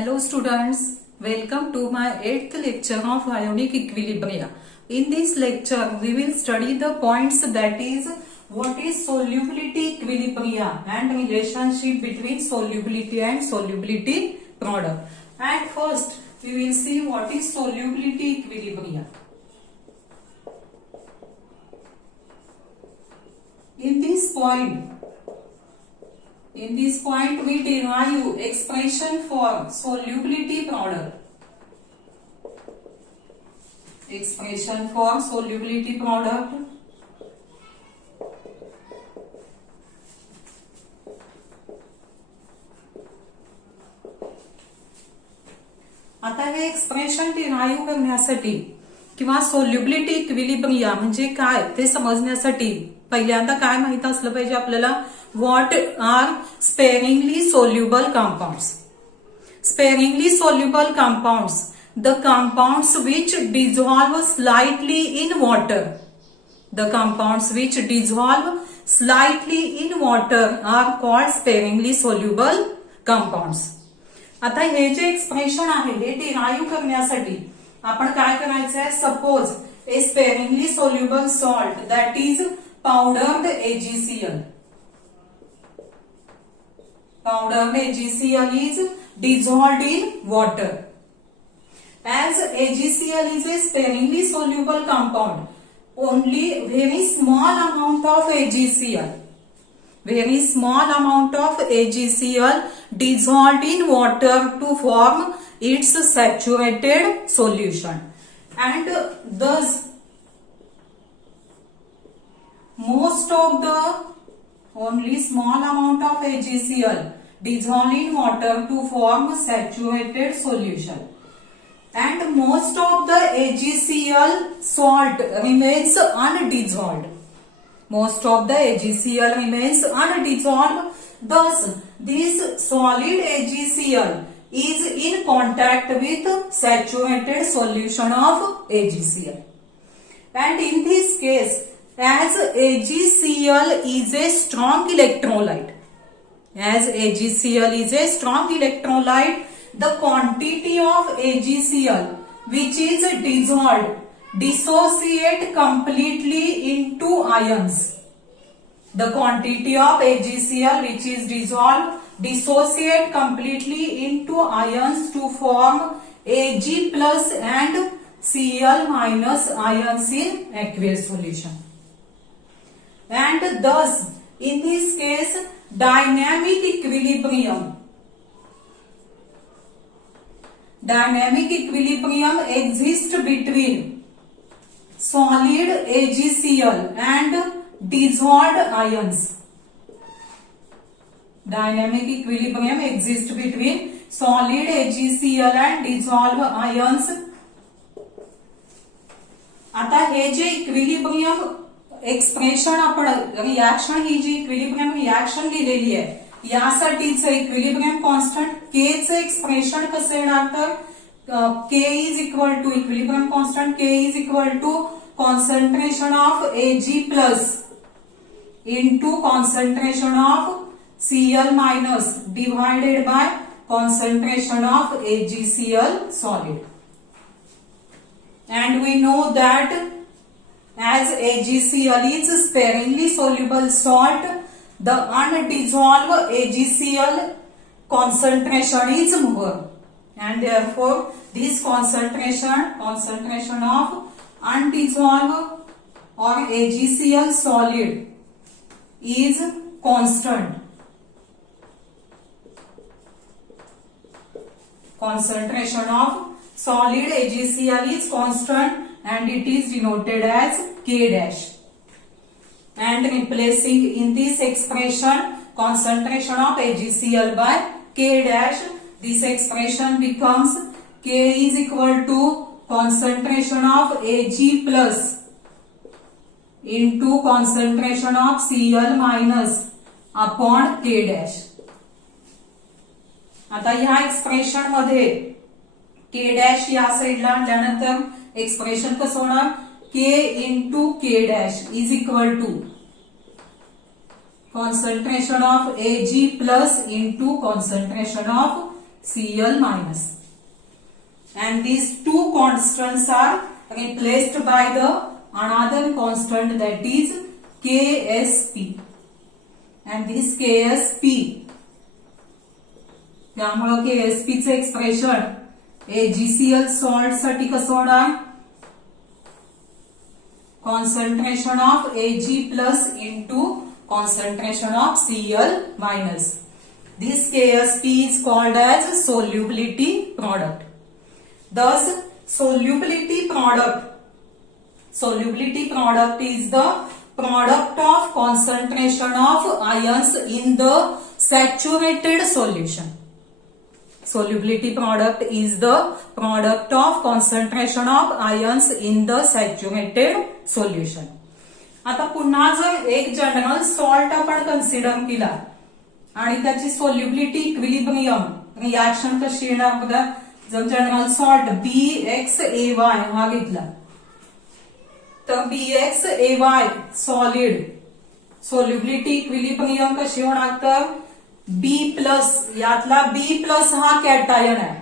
Hello students, welcome to my 8th lecture of ionic equilibria. In this lecture, we will study the points that is what is solubility equilibria and relationship between solubility and solubility product. And first, we will see what is solubility equilibria. In this point we derive expression for solubility product. Expression for solubility product. आता हे expression derive करण्यासाठी किंवा solubility equilibria म्हणजे काय ते समजण्यासाठी पहिल्यांदा काय माहित असलं पाहिजे आपल्याला what are sparingly soluble compounds. Sparingly soluble compounds, the compounds which dissolve slightly in water. The compounds which dissolve slightly in water are called sparingly soluble compounds. आता हे जे एक्सप्रेशन आहे हे डिराईव्ह करण्यासाठी आपण काय करायचंय, suppose A sparingly soluble salt that is powdered AgCl. Powdered AgCl is dissolved in water. As AgCl is a sparingly soluble compound, only very small amount of AgCl dissolved in water to form its saturated solution, and thus only small amount of AgCl dissolved in water to form saturated solution, and most of the AgCl salt remains undissolved. Most of the AgCl remains undissolved. Thus, this solid AgCl is in contact with saturated solution of AgCl, and in this case, as AgCl is a strong electrolyte, the quantity of AgCl which is dissolved dissociate completely into ions. The quantity of AgCl which is dissolved dissociate completely into ions to form Ag plus and Cl minus ions in aqueous solution. And thus, in this case, dynamic equilibrium exists between solid AgCl and dissolved ions. Dynamic equilibrium exists between solid AgCl and dissolved ions. आता हे जे equilibrium expression आपण reaction ही जी equilibrium reaction दिलेली आहे यासाठीच equilibrium constant के चे expression कसं येणार, तर K is equal to equilibrium constant K is equal to concentration of Ag plus into concentration of Cl minus divided by concentration of AgCl solid. And we know that as AgCl is sparingly soluble salt, the undissolved AgCl concentration is more, and therefore this concentration of undissolved or AgCl solid is constant. Concentration of solid AgCl is constant and it is denoted as K dash. And replacing in this expression concentration of AgCl by K dash, this expression becomes K is equal to concentration of Ag plus into concentration of Cl minus upon K dash. आता ह्या expression मध्ये K dash या साईडला आणल्यानंतर expression कसं होणार, K into K dash is equal to concentration of Ag plus into concentration of Cl minus. And these two constants are replaced by the another constant, that is Ksp. And this Ksp, त्यामुळे Ksp चे expression AgCl salt साठी कसं होणार? Concentration of Ag plus into concentration of Cl minus. This Ksp is called as solubility product. Thus, solubility product is the product of concentration of ions in the saturated solution. Solubility product is the product of concentration of ions in the saturated solution. आता पुन्हा जर एक general salt आपण consider केला आणि त्याची solubility equilibrium reaction कशी येणार बघा. जर जनरल सॉल्ट BXAY हा घेतला तर BXAY सॉलिड सोल्युबिलिटी इक्विलिब्रियम कशी होणार तर B प्लस, यातला B प्लस हा कॅटायन आहे,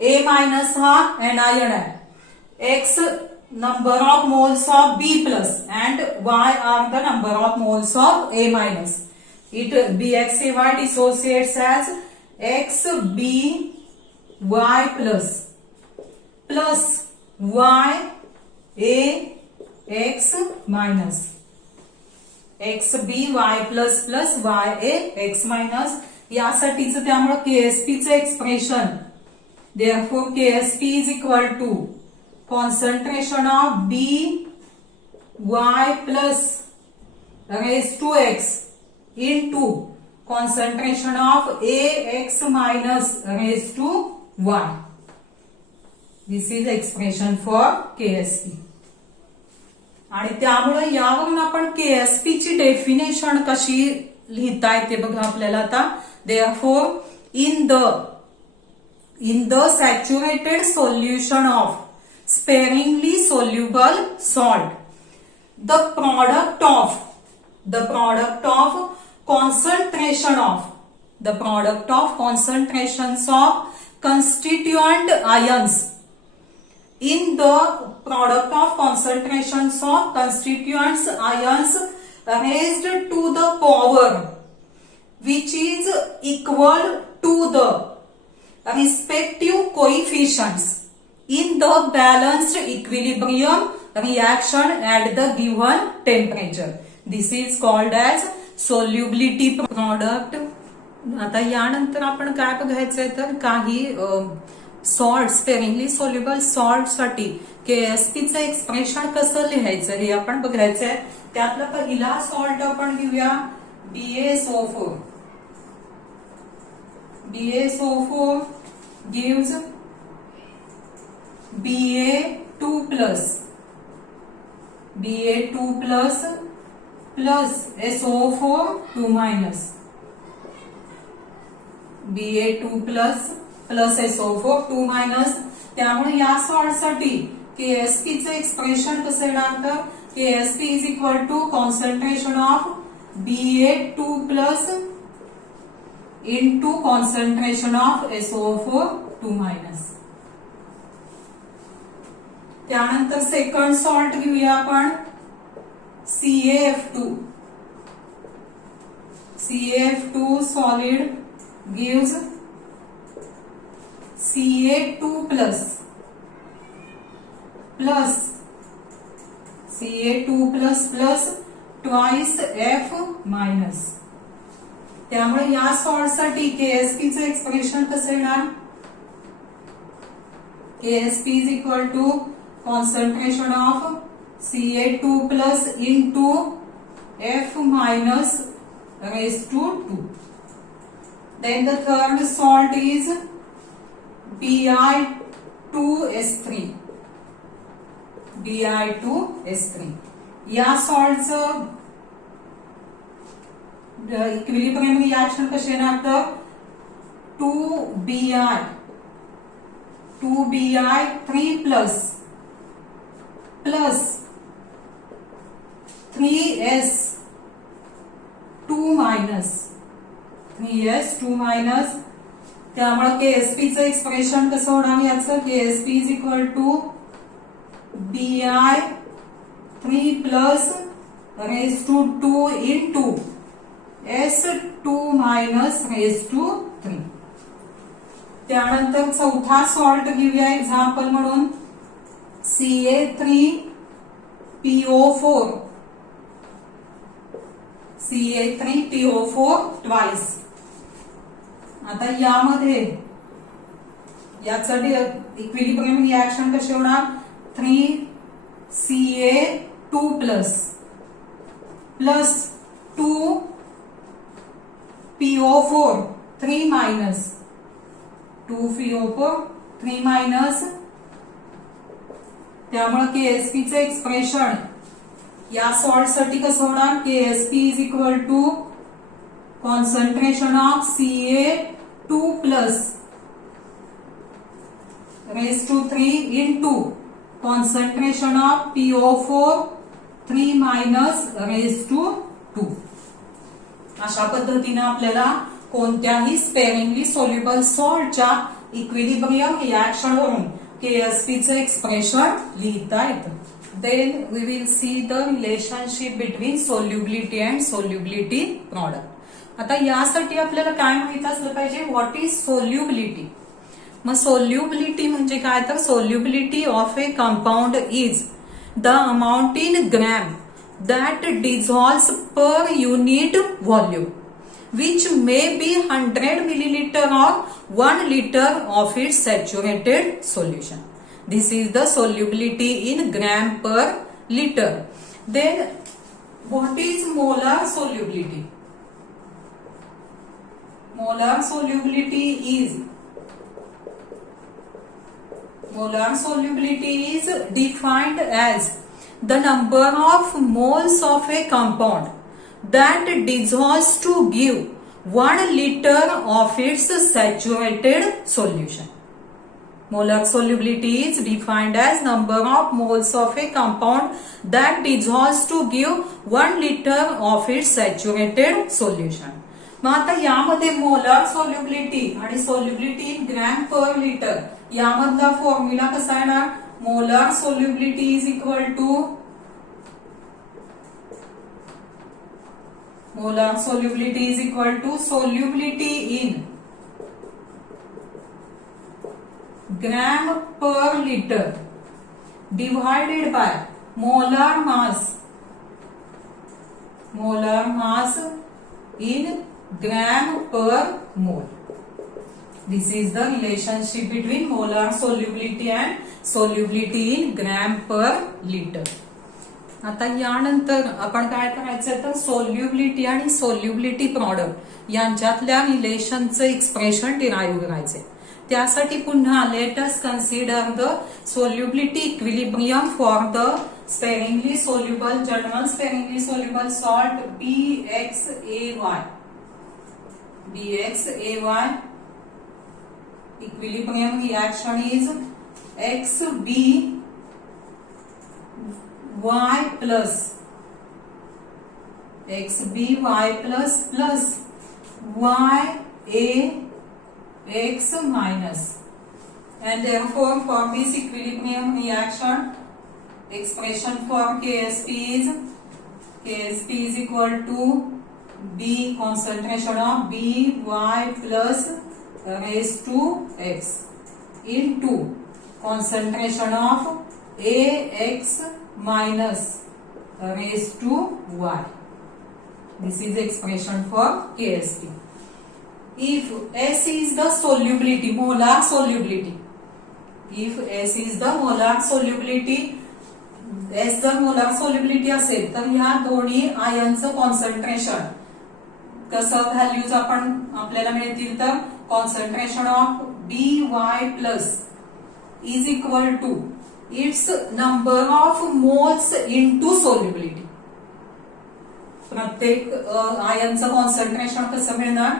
A मायनस हा एनायन आहे, X number of moles of B plus and Y are the number of moles of A minus. It BXAY dissociates as XBY plus YAX minus. XBY plus YAX minus. यासाठीचं त्यामुळे KSP चं expression, therefore KSP is equal to concentration of BY plus raised to X into concentration of AX minus raised to Y. This is expression for KSP. आणि त्यामुळे यावरून आपण KSP ची definition कशी लिहिता येते बघा आपल्याला आता. Therefore, in the saturated solution of sparingly soluble salt, the product of concentrations of constituent ions in the product of concentrations of constituents ions raised to the power which is equal to the respective coefficients in the balanced equilibrium reaction at the given temperature. This is called as solubility product. आता यानंतर आपण काय बघायचंय तर काही salt, sparingly soluble salt साठी KSP चं expression कसं लिहायचं हे आपण बघायचंय. त्यातला पहिला सॉल्ट आपण घेऊया BaSO4. BaSO4 gives Ba2 plus plus SO4 2 minus. Ba2 plus SO4 2 minus. त्यामुळे या सॉल्ट साठी KSP चं एक्सप्रेशन कसं येणार तर KSP is equal to concentration of Ba2 plus into concentration of SO4 2 minus. त्यानंतर सेकंड सॉल्ट घेऊया आपण CaF2 solid gives Ca2 plus twice F minus. त्यामुळे या सॉल्ट साठी KSP चं एक्सप्रेशन कसं येणार. KSP is equal to concentration of Ca2 plus into F minus raised to 2. Then the third salt is Bi2S3. या सॉल्टचं equilibrium reaction कशी येणार तर 2Bi 3 plus 3S 2 minus त्यामुळे केएसपीचं एक्सप्रेशन कसं होणार याचं KSP is equal to BI3 plus raise to 2 into S2 minus raise to 3. त्यानंतर चौथा सॉल्ट घेऊया एक्झाम्पल म्हणून CA3PO4 ट्वाइस. आता यामध्ये याचं इक्विलिब्रियम रिएक्शन कशी होणार 3CA2 plus 2PO4 3 minus 2PO4 3 minus. त्यामुळे केएसपीचं एक्सप्रेशन या सॉल्ट साठी कसं होणार KSP is equal to concentration of CA2 plus raise to 3 into concentration of PO4 3 minus raise to 2. अशा पद्धतीने आपल्याला कोणत्याही स्पेरिंगली सोल्युबल सॉल्टच्या इक्विलिब्रियम रिएक्शन वरून केएसपीचं एक्सप्रेशन लिहिता येतं. Then we will see the relationship between solubility and solubility product. आता यासाठी आपल्याला काय माहित असलं पाहिजे व्हॉट इज सोल्युबिलिटी. मग सोल्युबिलिटी म्हणजे काय तर solubility of a compound is the amount in gram that dissolves per unit volume which may be 100 milliliter or 1 liter of its saturated solution. This is the solubility in gram per liter. Then what is molar solubility? Molar solubility is defined as the number of moles of a compound that dissolves to give 1 liter of its saturated solution. Molar solubility is defined as number of moles of a compound that dissolves to give 1 liter of its saturated solution. मग आता यामध्ये molar solubility आणि solubility in gram per litre यामधला formula कसा येणार molar solubility is equal to molar solubility is equal to solubility in gram per liter divided by molar mass in gram per mole. This is the relationship between molar solubility and solubility in gram per liter. आता यानंतर आपण काय करायचं तर solubility आणि solubility product यांच्यातल्या रिलेशनचं expression derive करायचे. त्यासाठी पुन्हा let us consider the solubility equilibrium for the sparingly soluble general sparingly soluble salt BXAY. Equilibrium reaction is XBY plus YAX minus, and therefore for this equilibrium reaction expression for KSP is equal to B concentration of BY plus raised to X into concentration of AX minus raised to Y. This is the expression for KSP. If S is the solubility, molar solubility. If S is the molar solubility, S जर molar solubility असेल तर ह्या दोन्ही आयनचं concentration कसं values आपल्याला मिळतील तर concentration of BY plus is equal to its number of moles into solubility. प्रत्येक आयनचं कॉन्सन्ट्रेशन कसं मिळणार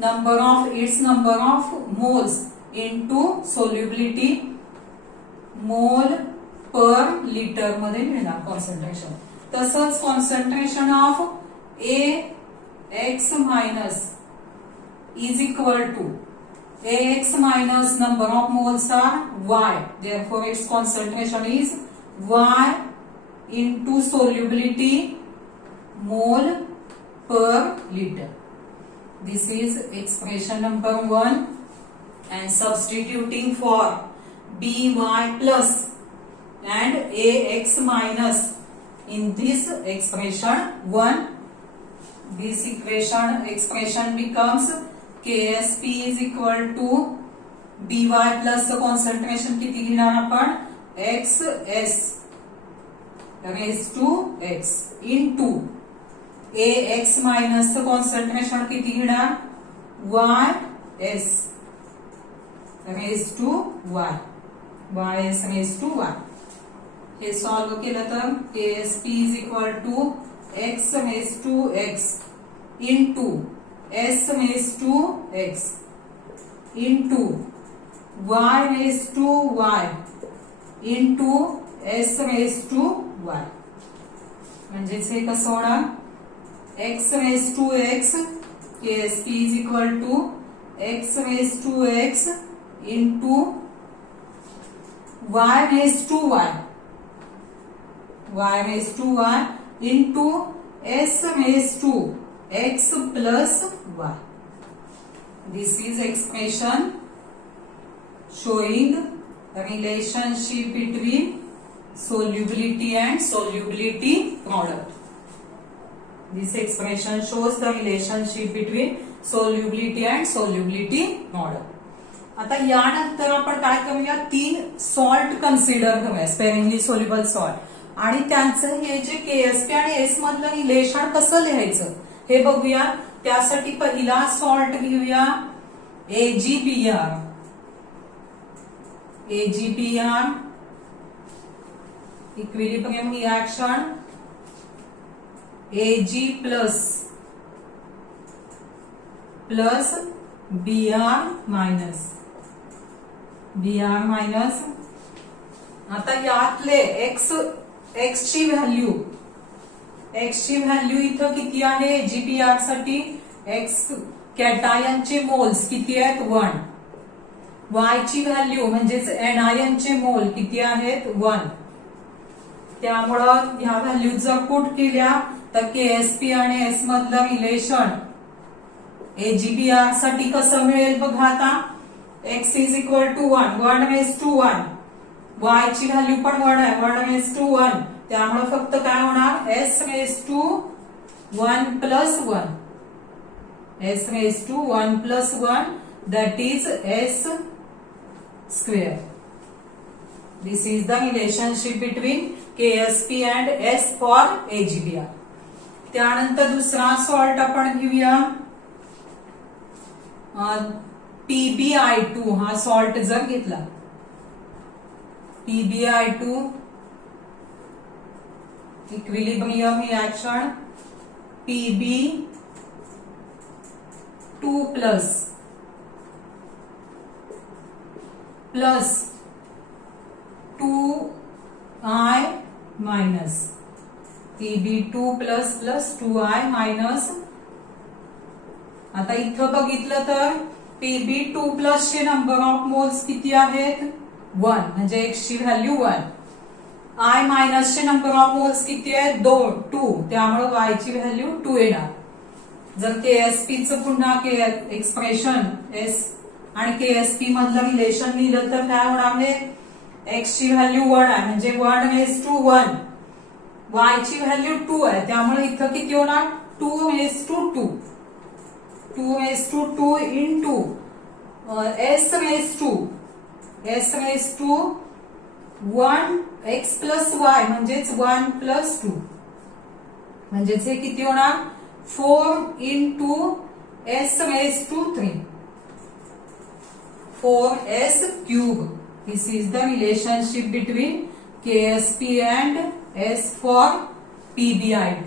number of moles into solubility mole per litre मध्ये मिळणार कॉन्सन्ट्रेशन. तसंच concentration of AX minus is equal to Ax minus number of moles are Y. Therefore, its concentration is Y into solubility mole per liter. This is expression number 1. And substituting for By plus and Ax minus in this expression 1, this expression becomes Ksp is equal to By plus concentration किती घेणार आपण Xs raised to x into Ax minus concentration किती घेणार Ys raised to y, ys raised to y. हे solve केलं तर Ksp is equal to x raised to x into s raised to x into y raised to y into s raised to y. म्हणजेच हे कसं होणार x raised to x, Ksp is equal to x raised to x into y raised to y, y raised to y into s raised to x plus y. This is expression showing relationship between solubility and solubility product. This expression shows the relationship between solubility and solubility product. आता यानंतर आपण काय करूया 3 salt consider करूया sparingly soluble salt आणि त्यांचं हे जे Ksp आणि S मधलं रिलेशन कसं लिहायचं हे बघूया. त्यासाठी पहिला सॉल्ट घेऊया AgBr. AgBr equilibrium reaction Ag plus Br minus आता यातले x ची व्हॅल्यू इथं किती आहे AgBr साठी x कॅटायनचे मोल्स किती आहेत 1, y ची व्हॅल्यू म्हणजेच एनायनचे मोल किती आहेत 1. त्यामुळं ह्या व्हॅल्यू जर पुट केल्या तर Ksp आणि S मधलं रिलेशन AgBr साठी कसं मिळेल बघा. आता x is equal to 1, 1 raised to 1, y ची व्हॅल्यू पण 1 आहे, 1 raised to 1. त्यामुळे फक्त काय होणार s raised to 1 plus 1, s raised to 1 plus 1 that is s square. This is the relationship between Ksp and S for AgBr. त्यानंतर दुसरा salt आपण घेऊया PbI2. हा सॉल्ट जर घेतला PbI2 equilibrium reaction Pb2 plus 2i minus Pb2 plus 2i minus. आता इथं बघितलं तर Pb2 प्लस चे नंबर ऑफ मोल्स किती आहेत 1, म्हणजे x ची व्हॅल्यू 1. I मायनस चे नंबर ऑफ मोल्स किती आहेत 2, त्यामुळे y ची व्हॅल्यू 2 येणार. जर Ksp चं पुन्हा एक्सप्रेशन S आणि Ksp मधलं रिलेशन लिहिलं तर काय होणार आहे x ची व्हॅल्यू 1 आहे म्हणजे 1 raised to 1, y ची व्हॅल्यू 2 आहे त्यामुळे इथं किती होणार 2 raised to 2, 2 raised to 2 into s raised to 1 x plus y म्हणजेच 1 plus 2 म्हणजेच हे किती होणार 4 into s raised to 3, 4s cube. This is the relationship between Ksp and S for PbI2.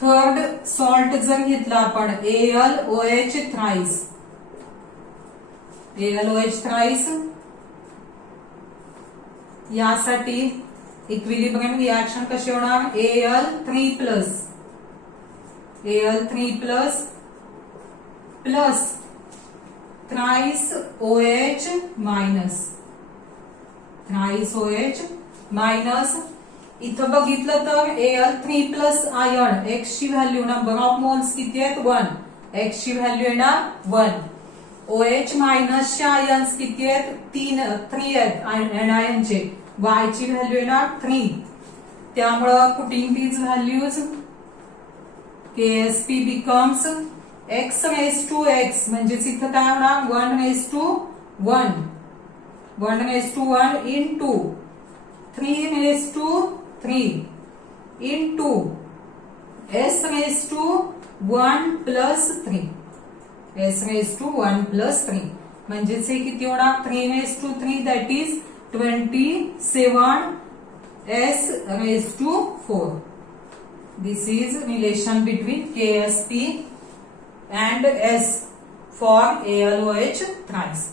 Third salt जर घेतला आपण AlOH थ्राइस, यासाठी equilibrium reaction कशी होणार Al3 plus thrice OH minus इथं बघितलं तर Al3 प्लस आयर्न X ची व्हॅल्यू नंबर ऑफ मोल्स किती आहेत 1 X ची व्हॅल्यू येणार 1 OH मायनस चे आयन्स किती आहेत 3 आहेत एनआयनचे Y ची व्हॅल्यू येणार 3 त्यामुळं putting these values KSP becomes X raised to X म्हणजेच इथं काय होणार 1 raised to 1 into 3 raised to 3 into S raised to 1 plus 3 S raised to 1 plus 3 म्हणजेच हे किती होणार 3 raised to 3 that is 27 S raised to 4. This is relation between KSP and S for ALOH thrice.